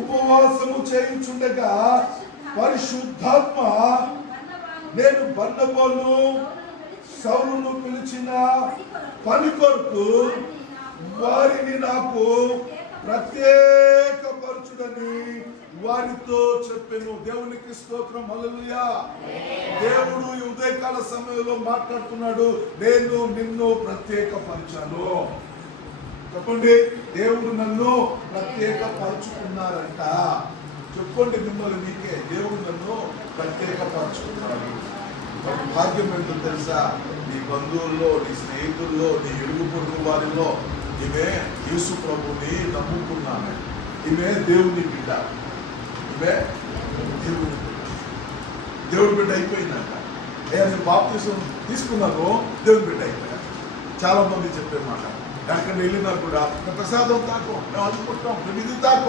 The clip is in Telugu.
ఉపవాసము చేయించుండగా పరిశుద్ధాత్మ నేను బర్నబాను సౌలును పిలిచిన పని కొరకు వారిని నాకు ప్రత్యేకపరచుడని వారితో చెప్పాను. దేవునికి స్తోత్రం, హల్లెలూయా. దేవుడు ఈ ఉదయకాల సమయంలో మాట్లాడుతున్నాడు, నేను నిన్ను ప్రత్యేకపరిచాను. చెప్పండి, దేవుడు నన్ను ప్రత్యేకపరచుకున్నారంట. చెప్పండి మిమ్మల్ని మీకే, దేవుడు నన్ను ప్రత్యేకపరచుకున్నాడు. వాటి భాగ్యం ఏంటో తెలుసా? నీ బంధువుల్లో, నీ స్నేహితుల్లో, నీ ఇరుగు పొరుగు వారిలో ఈమె యేసు ప్రభుని నమ్ముకున్నాను, ఈమె దేవుని బిడ్డ, ఈమె దేవుడి బిడ్డ అయిపోయిందంట. నేను బాప్తిసం తీసుకున్నాను, దేవుని బిడ్డ అయిపోయా. చాలా మంది చెప్పే మాట, ఎక్కడికి వెళ్ళినా కూడా ప్రసాదం తాకో, మేము అనుకుంటాం, మేము ఇది తాకో.